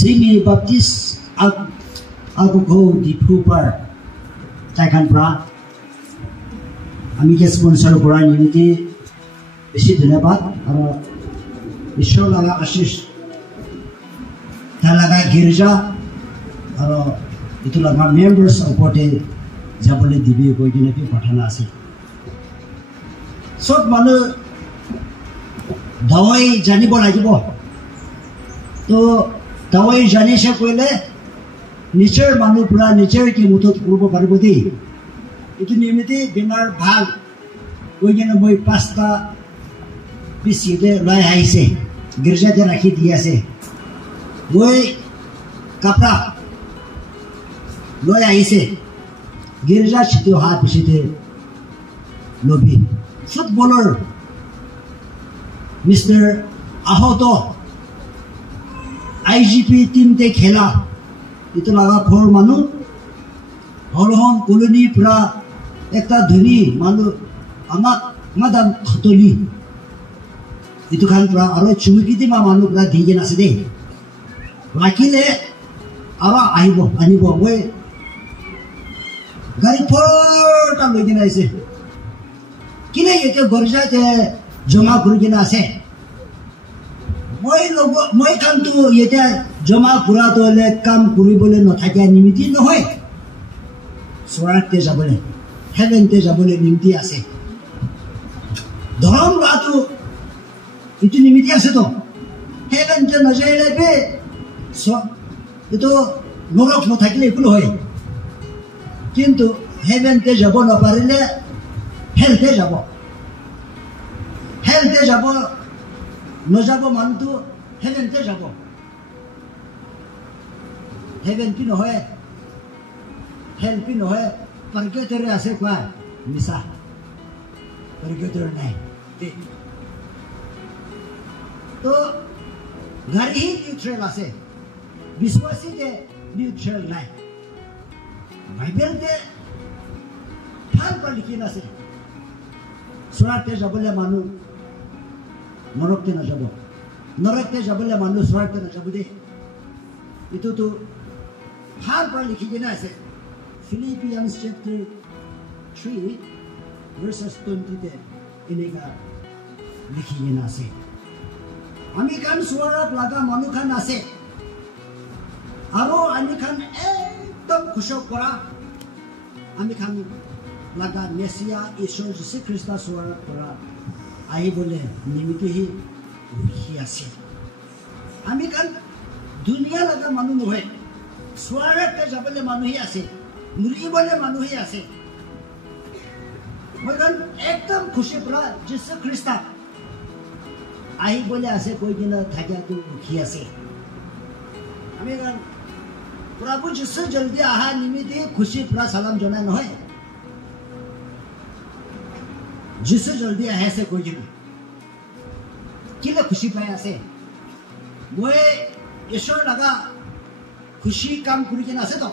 Simi Baptist Aguko Dipupar Taikan Pra Ami ke sponsor Quran Unity beshi dhanyabad aro ishwar laga ashish talaga girja aro itu laga members oporte jabole dibi koi dine pi pathana ase sob manu dawai janibo lagibo to dawai janisha koile nicher manu pura nicher ki mutot purbo paribo di itu nimiti bimar bhal koi dine moi pasta biside lai aise girja te rakhi diya se moi kapra loi aise girja chitio ha biside lobi footballer Mr. Ahoto IGP team te khela itu laga phor manu holhon koloni pura ekta dhuni manu amak madam khatoli itu kan pura aro chumiki ma manu pura dije na sede lakile awa anibo we gari porta logina ise kine yete gorja te joma kurugina ase moi kan tu yete joma kura to le kam kuribole no thakya nimiti no hoy sorat te jabole heaven te jabole nimiti ase doram ratu itu nimiti ase to heaven te no jele be so itu norok no thakile ikul hoy kintu heaven te jabo no parile hell te jabo no jabo mantu heaven te jabo heaven pi no hoy hell pi no hoy purgatory ase kwa misa purgatory nahi to gari hi neutral ase biswasi te neutral nahi bible te phal par likhina ase surat te jabole manu norok te na jabole manu surat te na jabude itu tu phal par likhina ase Philippians chapter 3 verses 20 te inega likhina ase ami kan surat laga manu kan ase aro ami kan ekdom khushok kora ami kan laga Mesia Ishor Jesu Krista surat kora ai bole nimiti hi ase ami kan dunia laga manu nohe surat te jabole manu hi ase muri bole manu hi ase moi kan ekdom khushi pura Jesu Krista ai bole ase koi dina thakya tu ase ami kan प्रभु जिससे जल्दी आहा निमित्त खुशी पूरा सलाम जना न है जिससे जल्दी आहा से कोई नहीं किले खुशी पाया से वो ईश्वर लगा खुशी काम करी के ना से तो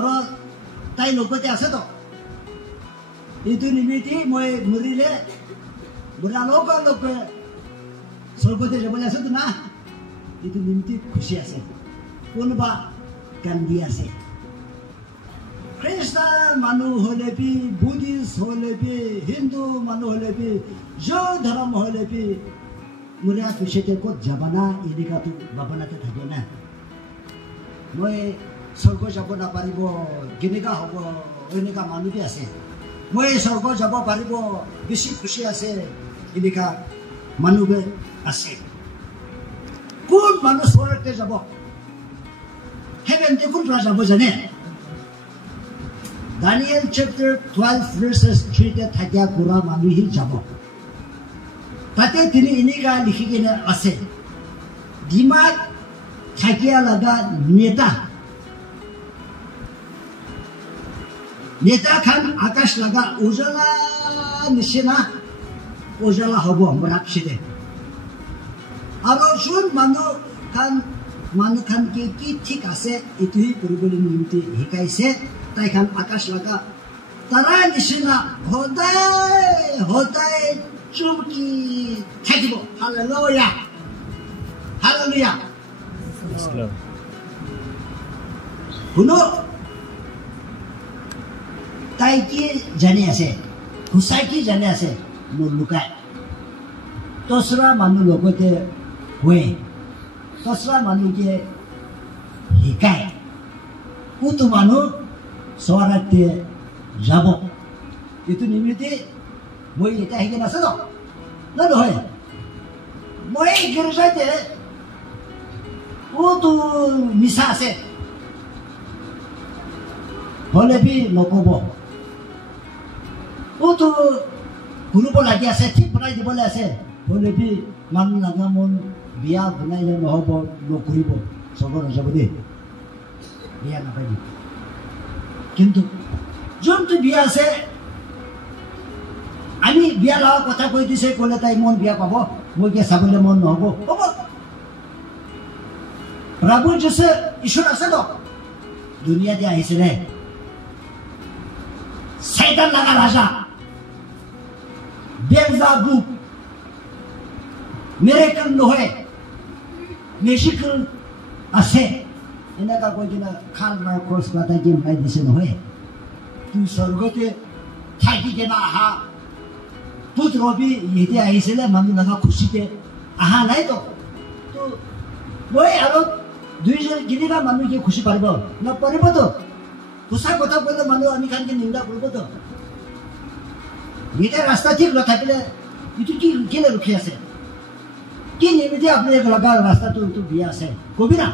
और ताई लोगों ते आसे तो itu निमित्त मोए मुरीले बुरा लोग स्वर्गों ते जब आसे तो ना itu निमित्त खुशी आसे কোনবা কান্দি আছে খ্রিস্টান মানুহ হলে বি বুদ্ধিষ্ট হলে বি হিন্দু মানুহ হলে বি যে ধর্ম হলে বি মুরা পিছতে কত যাবানা এদিকাটো ভাবনাতে থাকে না মই স্বর্গ যাব না পারিব কেনেকা হব এনেকা মানুহ আছে মই স্বর্গ যাব পারিব বেশি খুশি আছে এদিকা মানুহ আছে কোন মানুহ স্বর্গতে যাব Heaven te kun praja bojane Daniel chapter 12 verses 3 te thakya pura manu hi jabo tate tini iniga likhigena ase dimag thakya laga neta khan akash laga ujala nishina ujala hobo monapshide aro shun manu kan ke ki thik ase itu hi puriboli nimti hikaise tai khan akash laga tara nishina hodai chumki thakibo hallelujah Hallelujah. Kuno tai ki jani ase husai ki jani ase no lukai tosra manu logote hoye tosra manu ke hikai utu manu swarate jabo itu nimite moi eta higena sado na no hoye moi girjate utu misa ase hole bi nokobo utu gurubo lagi ase thik banai dibole ase hole bi man lagamon biya banai le nohobo nokuribo sogor jabode biya na pai kintu jontu biya ase ami biya la kotha koi dise kole tai mon biya pabo moi ke sabole mon nohobo hobo Prabhu Jesu Ishwar ase to dunia dia ahisile Satan laga raja Beelzebub miracle nohoe miracle ase enaka kojina Karl Marx bata je mai dise nohoe tu sorgote thaki jena aha putro bi yete ahisile manu laga khushi te aha nai to moi aro দুইজন গিলিবা মানুহ কি খুশি পারিব না পারিব তো খুশা কথা বলে মানুহ আমি খানকে নিন্দা করব তো এটা রাস্তা ঠিক না থাকলে itu কি কেলে রুখে আছে কি নিমিতে আপনি লাগা রাস্তা তো বিয়া আছে কবি না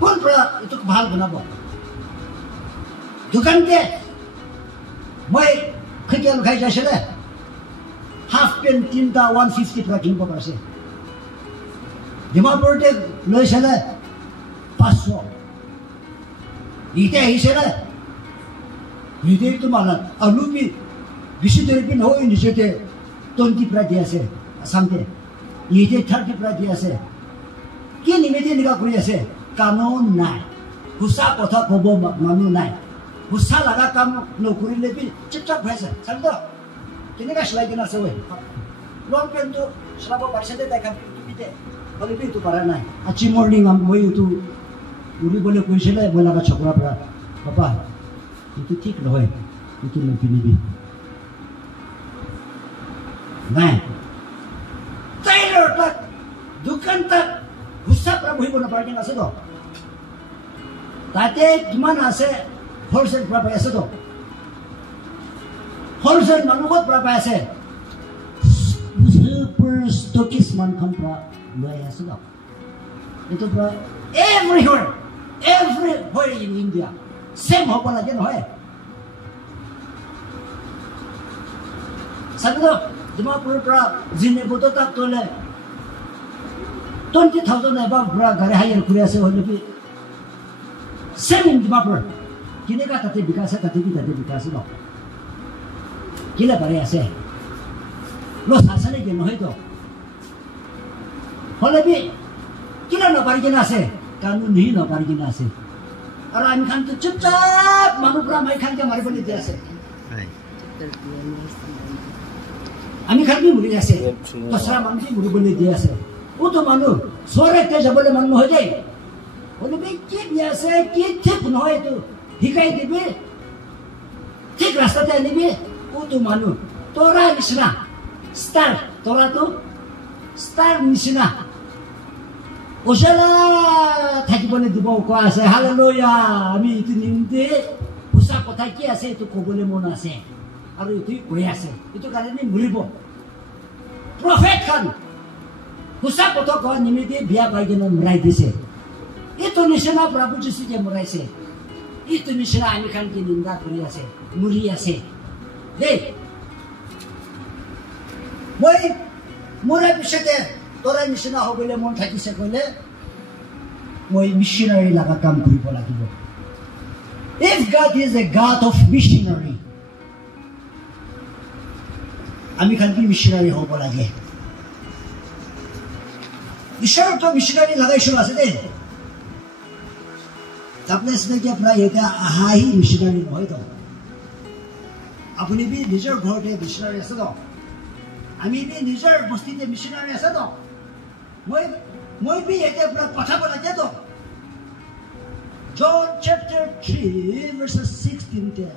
কোন প্রা itu ভাল বনাব দোকানতে মই খেকেল খাই যাইছিলে হাফ পেন তিনটা 150 টাকা কিনব পারছে Dimapurte loisele 500 ite hisele ite to mala alupi bisiter pin hoi nisete 20 pra diase asamte ite 30 pra diase ki nimete niga kuri ase kanon nai husa kotha kobo manu nai husa laga kam no kurile bi chipchap bhaise samdo kinega slide na se we long pen to slabo parsete dekha pite Kalau itu parah naik. Aci morning moi itu uri boleh kuisela boleh agak cakap apa? Papa itu tik loh itu lebih lebih. Nah, Taylor tak dukan tak husap berapa ibu nak pergi nasi tu? Tadi gimana ase wholesale berapa ase tu? Wholesale manukot berapa ase? Super stokis man kampra. Loya sudah. Itu bro, everywhere in India, same apa lagi noe. Sabdo, cuma pura zine boto tak tole. 20,000 above bro, gari hire kuliah se hoje bi. Same in cuma pura. Kini ka tadi bikasa tadi kita tadi bikasa no. Kila bari ase. Lo sasane ke noe to. Hole bi kila no pari kena ase kanun nahi no pari kena ase aur ami khan to chupchap manu pura mai khan ke mari bole dia ase ami khan bi muri ase tosra manu bi muri bole dia ase u to manu sore te jabole manu ho jai hole bi ki dia ase ki thik no hoy to hikai dibe thik rasta te nibe u to manu tora nisna star tora to star nisna Oshala thaki bone dibo ko ase hallelujah ami itu nimte pusa kotha ki ase itu kobole mon ase aru itu koi ase itu karone muribo prophet khan pusa kotha ko nimite biya baigeno murai dise itu nishana prabhu jesu je murai se itu nishana ami khan ki ninda kori ase muri ase de moi murai bishete Tora nishina hobele mon thaki se kole moi missionary laga kam koribo lagibo. If God is a God of missionary, ami khan bi missionary hobo lage. Ishar to missionary lagai shuru ase de. Tapne isne ki apna ye ka aha hi missionary hoy to. Apni bi nijor ghor te missionary ase to. Ami bi nijor basti te missionary ase to. মই भी ये अपना पता बोला क्या तो John chapter 3 verses 16 ते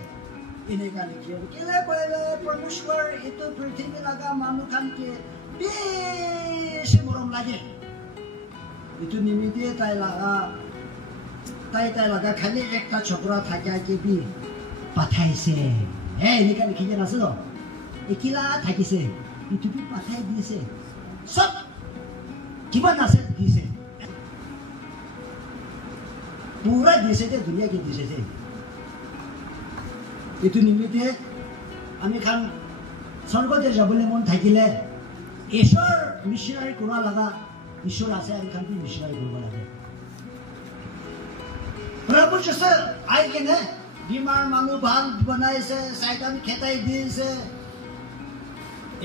इन्हें का लिखिए किले पहले परमेश्वर इतो पृथ्वी में लगा मानव खान के बेश मरम लगे इतो निमित्ते ताई लगा खाली एक ता छोकरा था क्या के भी पताई से इन्हें का लिखिए ना सुनो इकिला था किसे इतो भी पताई दी से सब किबा ना से दी से पूरा दिशे थे दुनिया के दिशे थे इतु निमित्ते आमी खान स्वर्गते जाबले मन থাকিলে ईश्वर मिशनारी কৰা লাগা ईश्वर আছে আমি খান मिशनारी কৰিব লাগে प्रभु जैसे आई के ने बीमार मानु बाल बनाइছে शैतान खेताई दिছে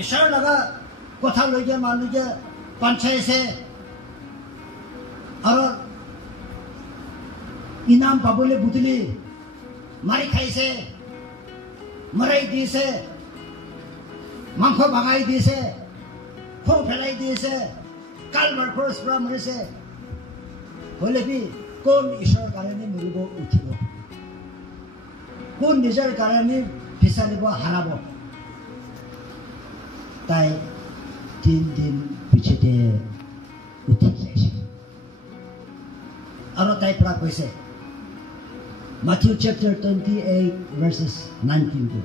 ईश्वर লাগা কথা লইগে মানুকে পাঞ্চাইছে আৰু इनाम पाबले बुतली मारी खाइसे मराई दिसे मांखो भागाई दिसे खो फेलाई दिसे कालबार क्रस पर मरिसे होले भी कोन ईश्वर कारणे मरिबो उठिबो कोन निजर कारणे फिसालिबो हाराबो ताई 3 दिन पिछते उठि जाइसे আৰু তাই পৰা কৈছে Matthew chapter 28 verses 19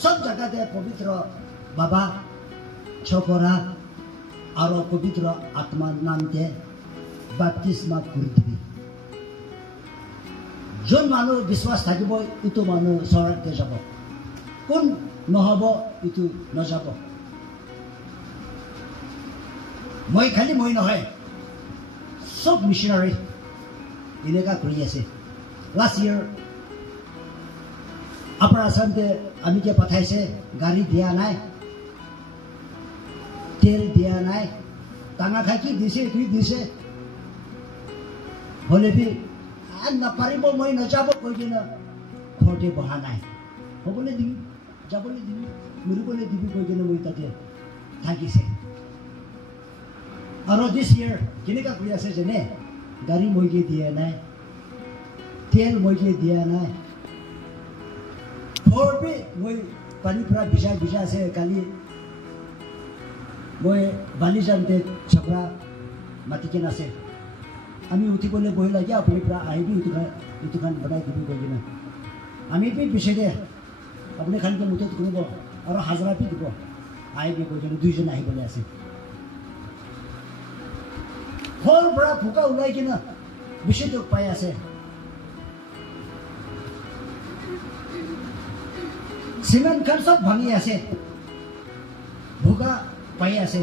सब जगह दे पवित्र बाबा छोकरा और पवित्र आत्मा नाम दे बपतिस्मा কৰি जोन मानु विश्वास থাকিব ইটো मानु স্বৰ্গতে যাব কোন নহব ইটো নযাব মই খালি মই নহয় सब मिशनारी इनेका करी আছে लास्ट ईयर अपर आसाम के आमी के पठाइছে गाड़ी दिया নাই तेल दिया নাই टांगा खाकी दिसे तुई दिसे होले भी ना पारिब মই नजाब কইගෙන ঘৰতে বহা নাই হবলে দিবি যাবলে দিবি মৰিবলে দিবি কইගෙන মই তাতে থাকিছে আৰু দিস ইয়াৰ কেনেকা কৰি আছে জনে गाड़ी मोइके दिया নাই तेल मोइके दिया নাই और भी moi पानी पूरा भिजा से काली moi बाली जानते छोकरा माटी के नासे आमी उठी बोले बहि लागि अपनी पूरा आइबी इतु खान बनाई दिबी कइना आमी भी बिसे दे अपने खान के मदद কৰিব আৰু हाजरा भी দিব आइबी कइना दुइजन आइ बोले আছে होल बड़ा फुका उलाई किना विषय तो पाया से सीमेंट कर सब भांगी आसे भुका पाया से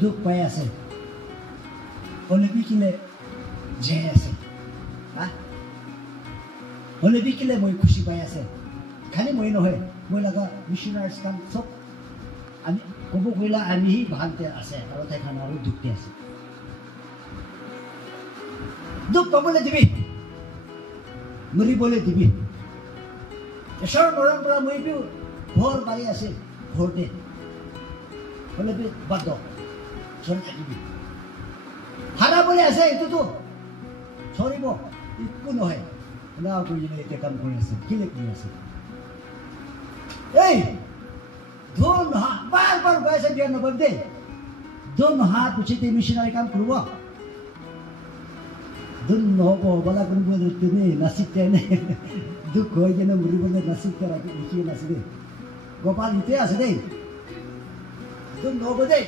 दुख पाया से ओलिबी किले जे आसे हा ओलिबी किले মই खुशी पाया से खाली মই নহয় মই लगा मिशनारीज काम सब আমি কব কইলা আমি ভালতে আছে আৰু তাই খানা আৰু দুখতে আছে दुख पाबले दिबी मरी बोले दिबी ईश्वर मरम পৰা মই भी ঘৰ বাৰী আছে ঘৰতে बोले भी বাদ চল থাকিবি হাৰা बोले আছে এটো তো ছৰিব একো নহয় না কইলে এটা কাম কৰি আছে কিলে কৰি আছে এই दोन हात बार गायसे দিয়া নবব দে दोन हात পিছতে মিশনারি কাম করব दुन होबो बला कुन बोले तने नासिकते ने दुख होय जेना मुरि बोले नासिकते राखि लिखि नासिदे गोपाल इते आसे दे दुन होबो दे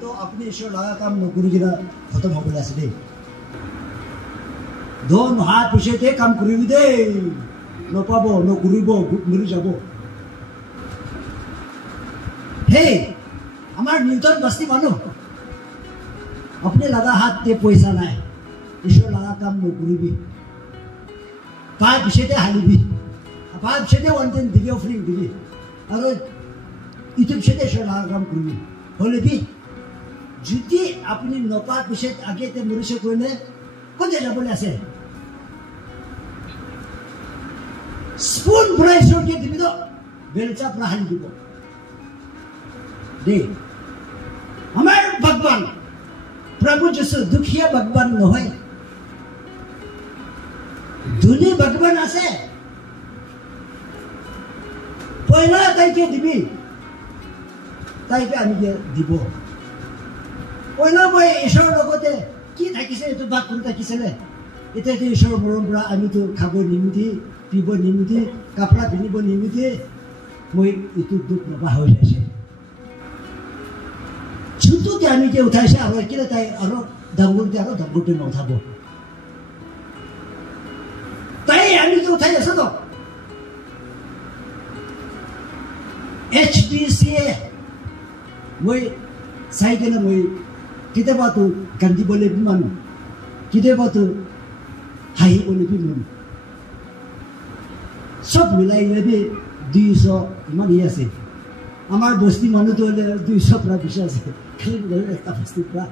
तो अपने ईश्वर लगा काम नकुरी गिरा खत्म होबले आसे दे दोन हात पिछते काम करिबि दे न पाबो न करिबो मुरि जाबो हे আমার নিউটন বস্তি मानो अपने लगा हाथ ते पैसा নাই ईश्वर लगा काम नकरिबि पाय बिसेते हालिबि पाय बिसेते वनटेन दिबि फ्री दिबि आरो इतु बिसेते ईश्वर लगा काम करिबि होलेबि যদি আপনি নপা বিसेत আগেতে মরিছে কইলে কোন জায়গা বলে আছে স্পুন ভৰাই শ্বকে দিবি তো বেলচা পুৰা হালি দিব दे हमारे भगवान প্ৰভু যীশু দুখীয়া ভগৱান নহয় ধনী ভগৱান আছে পইলা তাইকে দিবি তাইকে আমি দিব পইলা মই ঈশ্বৰৰ লগতে কি থাকিছে এইটো বাক কৰি থাকিছিলে এতিয়াতো ঈশ্বৰৰ মৰম পৰা আমিতো খাব নিমিতি পিব নিমিতি কাপোৰ পিন্ধিব নিমিতি মই এইটো দুখ নবা হৈ যাইছে ছুটুতে আমি যে উঠাইছে আৰু একেলে তাই আৰু ডাঙৰতে নুঠাব তাই আমি যে উঠাই আছে তো HDCA মই চাই কেনে মই কেতিয়াবাতো কান্দিবলৈ মানুহ কেতিয়াবাতো হাঁহিবলৈ মানুহ চব মিলাই মেলি 200 ইমান আছে আমাৰ বস্তি মানুহটো হ'লে 200 পৰা বেছি আছে খালি এটা বস্তিৰ পৰা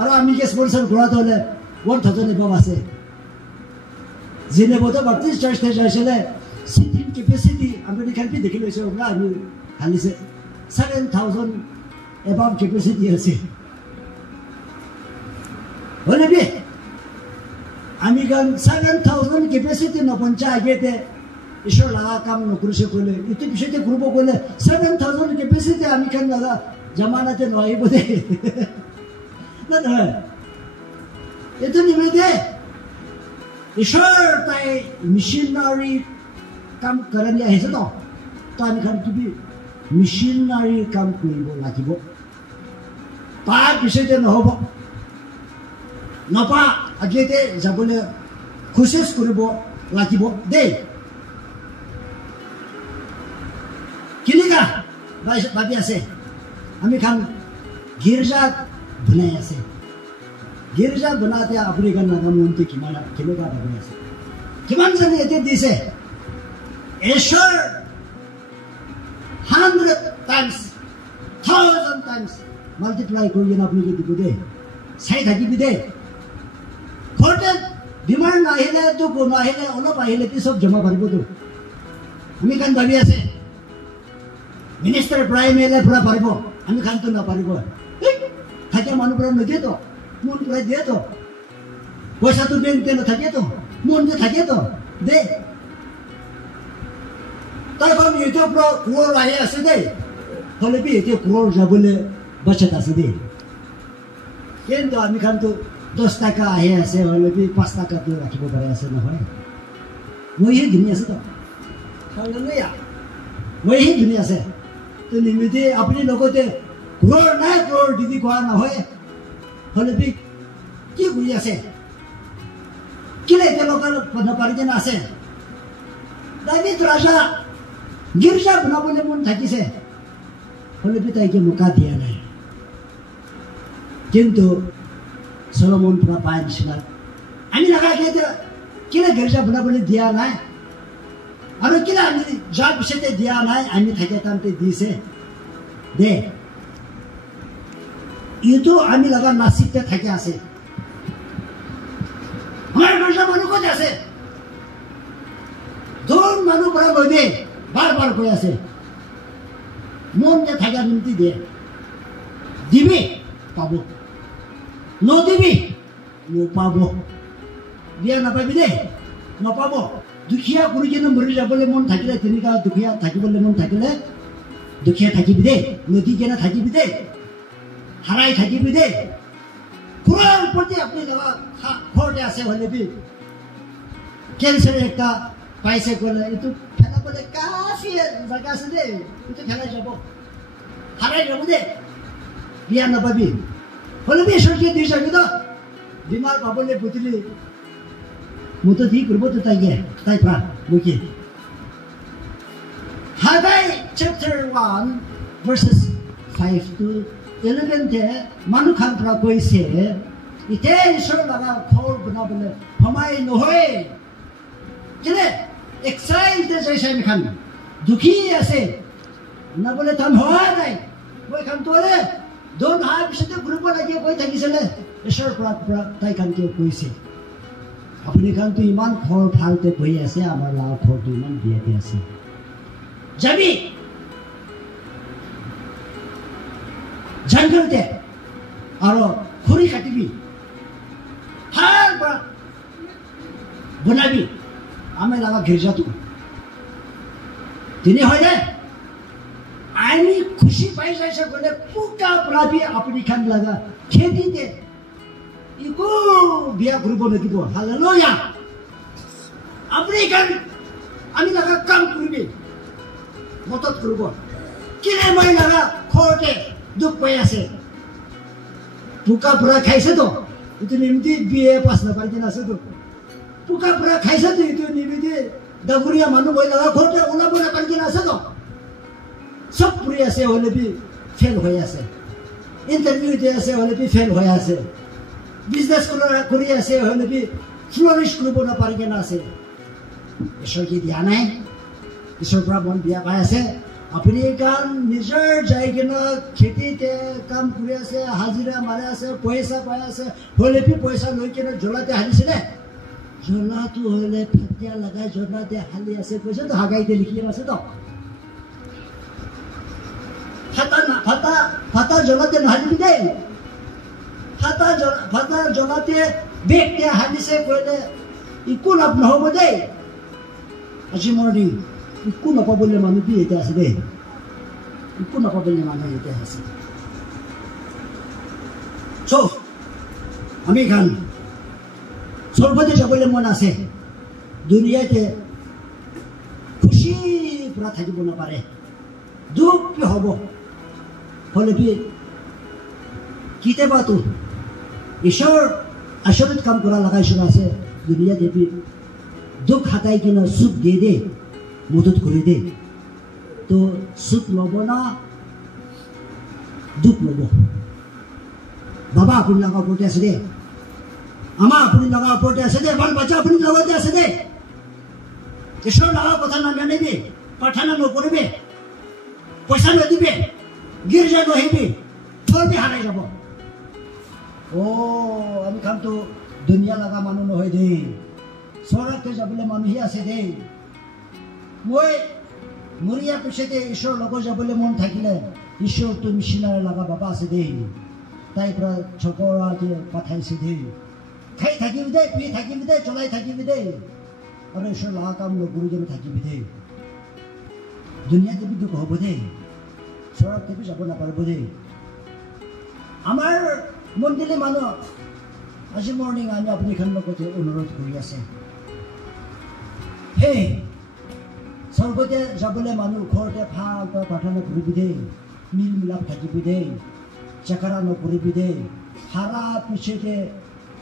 আৰু আমি যে স্পন্সৰ কৰাটো হ'লে 1000 এবাব আছে যেনেবতো বাপ্তিষ্ট চাৰ্চতে যাইছিলে সিটিং কেপাচিটি আমেৰিকান পি দেখি লৈছে ওলা আমি হালিছে 7000 এবাব কেপাচিটি আছে হ'লে বি আমি গান 7000 কেপাচিটি নপঞ্চা আগেতে ঈশ্বৰ লাগা কাম নকৰিছে ক'লে ইটো পিছতে কৰিব ক'লে 7000 কেপাচিটি আমি কান লাগা জামানাতে নোৱাৰিব দে নহয় এইটো নিমিতে ঈশ্বৰ তাই মিছনাৰী কাম কাৰণে আহিছে তো আমি খান কিবি মিছনাৰী কাম কৰিব লাগিব তাৰ পিছতে নহ'ব নপা আগেতে যাবলৈ কোচিছ কৰিব লাগিব দেই কেনেকা ভাবি আছে আমি খান গীৰ্জা বনাই আছে গীৰ্জা বনাওঁতে আপুনি গান নাগামন্ত্ৰী কেনেকুৱা ভাবি আছে কিমান জানে এতিয়া দিছে ঈশ্বৰ 100 times 1000 times মাল্টিপ্লাই কৰি আপুনি দিব দেই চাই থাকিবি দেই ঘৰতে বিমাৰ নাহিলে দুখ নাহিলে অলপ আহিলে কি চব জমা পাৰিবতো আমি খান ভাবি আছে মিনিষ্টাৰ প্ৰাইম এলে পৰা পাৰিব আমি খানতো নাপাৰিব থাকে মানুহবোৰে নিদিয়েতো মন পৰা দিয়েতো পইচাটো বেংকতে নাথাকেতো মনতে থাকেতো দে তাৰপৰা এতিয়া পৰা ক্ৰ'ৰ আহি আছে দেই হ'লে বি এতিয়া ক্ৰ'ৰ যাবলৈ বাজেট আছে দেই কিন্তু আমি খানতো 10 টকা আহি আছে হ'লে বি 5 টকাটো ৰাখিব পাৰে আছে নহয় মই এই ধুনীয়া আছে তো হালেলুয়া মই এই ধুনীয়া আছে তো নিমিতে আপুনি লগতে ক্ৰ'ৰ নাই ক্ৰ'ৰ দিদি কোৱা নহয় হ'লে বি কি কৰি আছে কেলে এতিয়া লোকৰ নাপাৰি যেন আছে দাবীত ৰাজা গীৰ্জা বনাবলৈ মন থাকিছে হ'লে বি তাইকে মোকা দিয়া নাই কিন্তু সলোমন পৰা পাই নিচিনা আমি নাখাকে কেলে গীৰ্জা বনাবলৈ দিয়া নাই আৰু কেলে আমি যোৱাৰ পিছতে দিয়া নাই আমি থাকে তাতে দিছে দে এইটো আমি লগা নাচিতে থাকে আছে আমাৰ গীৰ্জা মানুহ ক'ত আছে দূৰ মানুহ পৰা লৈ দে বাৰ কৈ আছে মনতে থাকা নিমতি দে দিবি পাব নদিবি নাপাব দিয়া নাপাবি দেই নাপাব দুখীয়া কৰি কিনে মৰি যাবলৈ মন থাকিলে তেনেকুৱা দুখীয়া থাকিবলৈ মন থাকিলে দুখীয়া থাকিবি দেই নদী কেনে থাকিবি দেই হাৰাই থাকিবি দেই পুৰাৰ প্ৰতি আপুনি ঘৰতে আছে হ'লে বি কেঞ্চাৰ একটা পাইছে ক'লে এইটো খেলাবলৈ কাফি জেগা আছে দেই এইটো খেলাই যাব হাৰাই যাব দেই বিয়া নাপাবি হ'লে বি ঈশ্বৰকে দি যাবি ন বেমাৰ পাবলৈ বুজিলি মোৰতো দি কৰিবতো তাই পৰা মই কি Haggai chapter 1 verses 5 to 11 মানুহ খান পৰা কৈছে এতিয়া ঈশ্বৰ লগা ঘৰ বনাবলৈ সময় নহয় কেলে এক্সাইলতে যাইছে আমি খান দুখী আছে নাবলৈ টান হোৱা নাই মই খান তোলে দোন অহাৰ পিছতে ঘূৰিব লাগিব কৈ থাকিছিলে ঈশ্বৰ পৰা তাই খানকে কৈছে আপুনি খানটো ইমান ঘৰ ভালতে বহি আছে আমাৰ লাও ঘৰটো ইমান বিয়াতে আছে যাবি জংঘলতে আৰু খৰি কাটিবি ভাল বনাবি আমি লাগা গির্জাটো তিনি হয় না আমি খুশি পাই যাইছে বলে পুকা পড়াবি আপনি খান লাগা খেতিতে ইকো বিয়া করব লাগিব হালেলুয়া আপনি খান আমি লাগা কাম করবি মতত করব কিনে মই লাগা খোটে দুখ পাই আছে পুকা পড়া খাইছে তো itu nimti biye pas na parkin ase to puka pura khaisa to itu nimti daguria manu boi laga khote una pura parkin ase to sab puri ase hole bi fail hoy ase interview de ase hole bi fail hoy ase business kuri ase hole bi flourish kuru na parkin ase ishor ki dia nai ishor pra mon biya pai ase अपनी काम निजर जाएगी ना खेती ते काम करे से हाजिरा मारे से पैसा पाया से होले भी पैसा लोई के ना जोला ते हाली से ने जोला तो होले फटिया लगा जोला ते हाली से पैसा तो हागाई ते लिखी ना से तो फटा जोला ते हाली भी दे फटा जोला ते बेक ते हाली से कोले इको लाभ न हो दे আজি মর্নিং ইকো নপাবলে মানুহ বি এটা আছে দেই ইকো নপাবলে মানুহ এটা আছে সো আমি খান সর্বদে যাবলে মন আছে দুনিয়াতে খুশি পুরা থাকিব না পারে দুঃখ কি হব হলে বি কিতেবা তো ঈশ্বর আসলত কাম করা লাগাইছ আছে দুনিয়াতে বি दुख हटाई के ना सुख दे दे मदद करे दे तो सुख लोबो ना दुख लोबो बाबा अपनी लगा पोटे ऐसे दे अम्मा अपनी लगा पोटे ऐसे दे बाल बच्चा अपनी लगा दे ऐसे दे ईश्वर लगा कथा ना मैंने भी पठाना नो करे भी पैसा न दिबे गिरजा न हेबे थोर भी हाराई जाबो ओ আমি কাম তো दुनिया लगा मानु न होय दे সরক তে যাবলে মানুহ আছে দে মই মরিয়া পিছতে ঈশ্বর লগ যাবলে মন থাকিলে ঈশ্বর তো মিশনার লাগা বাবা আছে দে তাই প্রা ছকরা যে পাঠাইছে দে খাই থাকিবি দে পি থাকিবি দে চলাই থাকিবি দে আরে ঈশ্বর লাগা কাম লো গুরুজন থাকিবি দে দুনিয়াতে বি দুঃখ হব দে সরক তে যাব না পারব দে আমার মন দিলে মানুহ আজি মর্নিং আমি আপনি খান লগতে অনুরোধ করি আছে হে সর্বতে যাবলে মানুহ ঘৰতে ভাল প্ৰাৰ্থনা কৰিবি দে মিল মিলাপ থাকিবি দে চেকাৰা নকৰিবি দে হাৰা পিছতে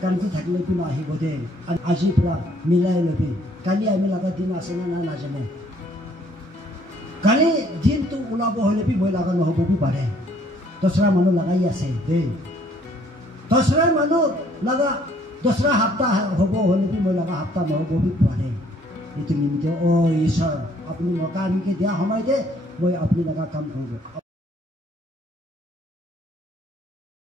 কান্তি থাকিলে পিনে আহিব দে আজিৰ পৰা মিলাই লবি কালি আমি লগা দিন আছে না না নাজানে কালি দিনটো ওলাব হলে বি মই লগা নহ'বও পাৰে দচৰা মানুহ লগাই আছে দে দচৰা মানুহ লগা দচৰা हफ्ता হব হলে বি মই লগা हफ्ता নহ'বও পাৰে itu নিমিত্তে ও ঈশ্বর আপনি মকা আমাকে দেয়া সময় দে মই আপনি লগা কাম করব